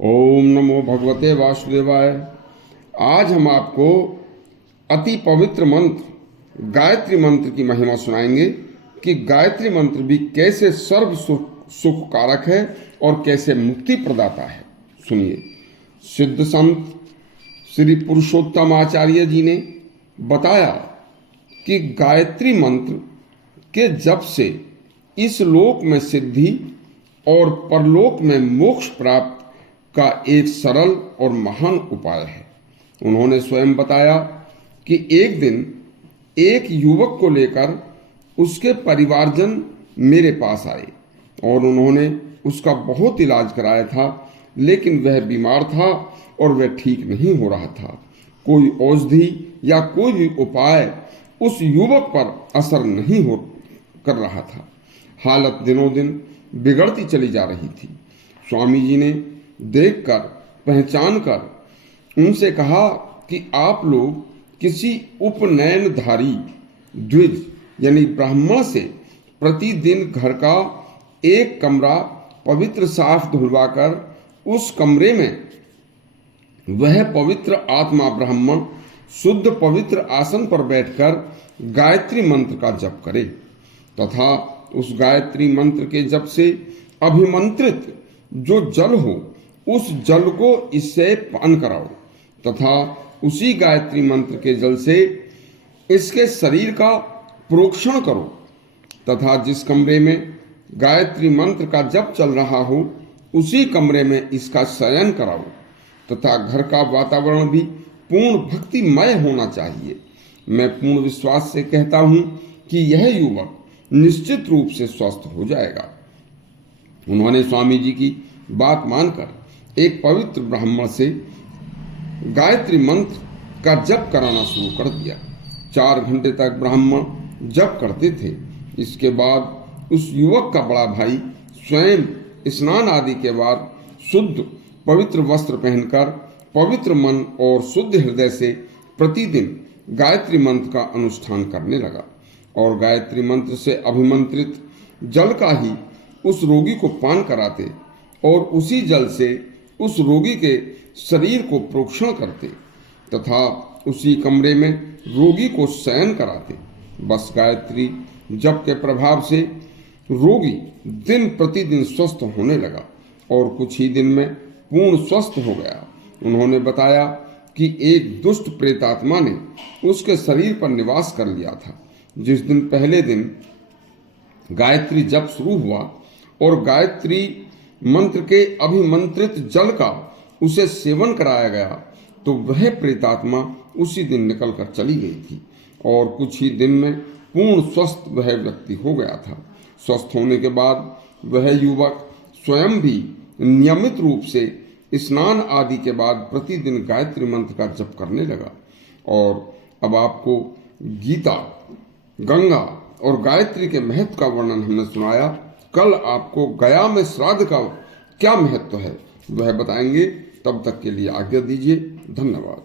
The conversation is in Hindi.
ओम नमो भगवते वासुदेवाय। आज हम आपको अति पवित्र मंत्र गायत्री मंत्र की महिमा सुनाएंगे कि गायत्री मंत्र भी कैसे सर्व सुख कारक है और कैसे मुक्ति प्रदाता है। सुनिए। सिद्ध संत श्री पुरुषोत्तम आचार्य जी ने बताया कि गायत्री मंत्र के जप से इस लोक में सिद्धि और परलोक में मोक्ष प्राप्त का एक सरल और महान उपाय है। उन्होंने स्वयं बताया कि एक दिन एक युवक को लेकर उसके परिवारजन मेरे पास आए और उन्होंने उसका बहुत इलाज कराया था, लेकिन वह बीमार था और वह ठीक नहीं हो रहा था। कोई औषधि या कोई भी उपाय उस युवक पर असर नहीं कर रहा था। हालत दिनों दिन बिगड़ती चली जा रही थी। स्वामी जी ने देखकर पहचान कर उनसे कहा कि आप लोग किसी उपनयनधारी द्विज यानी ब्राह्मण से प्रतिदिन घर का एक कमरा पवित्र साफ धुलवाकर उस कमरे में वह पवित्र आत्मा ब्राह्मण शुद्ध पवित्र आसन पर बैठकर गायत्री मंत्र का जप करे तथा उस गायत्री मंत्र के जप से अभिमंत्रित जो जल हो उस जल को इससे पान कराओ तथा उसी गायत्री मंत्र के जल से इसके शरीर का प्रोक्षण करो तथा जिस कमरे में गायत्री मंत्र का जप चल रहा हो उसी कमरे में इसका शयन कराओ तथा घर का वातावरण भी पूर्ण भक्तिमय होना चाहिए। मैं पूर्ण विश्वास से कहता हूं कि यह युवक निश्चित रूप से स्वस्थ हो जाएगा। उन्होंने स्वामी जी की बात मानकर एक पवित्र ब्राह्मण से गायत्री मंत्र का जप कराना शुरू कर दिया। 4 घंटे तक ब्राह्मण जप करते थे। इसके बाद उस युवक का बड़ा भाई स्वयं स्नान आदि के बाद शुद्ध पवित्र वस्त्र पहनकर पवित्र मन और शुद्ध हृदय से प्रतिदिन गायत्री मंत्र का अनुष्ठान करने लगा और गायत्री मंत्र से अभिमंत्रित जल का ही उस रोगी को पान कराते और उसी जल से उस रोगी के शरीर को प्रोक्षण करते तथा उसी कमरे में रोगी को शयन कराते। बस गायत्री जप के प्रभाव से रोगी दिन प्रतिदिन स्वस्थ होने लगा और कुछ ही दिन में पूर्ण स्वस्थ हो गया। उन्होंने बताया कि एक दुष्ट प्रेतात्मा ने उसके शरीर पर निवास कर लिया था। जिस दिन पहले दिन गायत्री जप शुरू हुआ और गायत्री मंत्र के अभिमंत्रित जल का उसे सेवन कराया गया तो वह प्रेतात्मा उसी दिन निकल कर चली गई थी और कुछ ही दिन में पूर्ण स्वस्थ वह व्यक्ति हो गया था। स्वस्थ होने के बाद वह युवक स्वयं भी नियमित रूप से स्नान आदि के बाद प्रतिदिन गायत्री मंत्र का जप करने लगा। और अब आपको गीता, गंगा और गायत्री के महत्व का वर्णन हमने सुनाया। कल आपको गया में श्राद्ध का क्या महत्व है वह बताएंगे। तब तक के लिए आज्ञा दीजिए। धन्यवाद।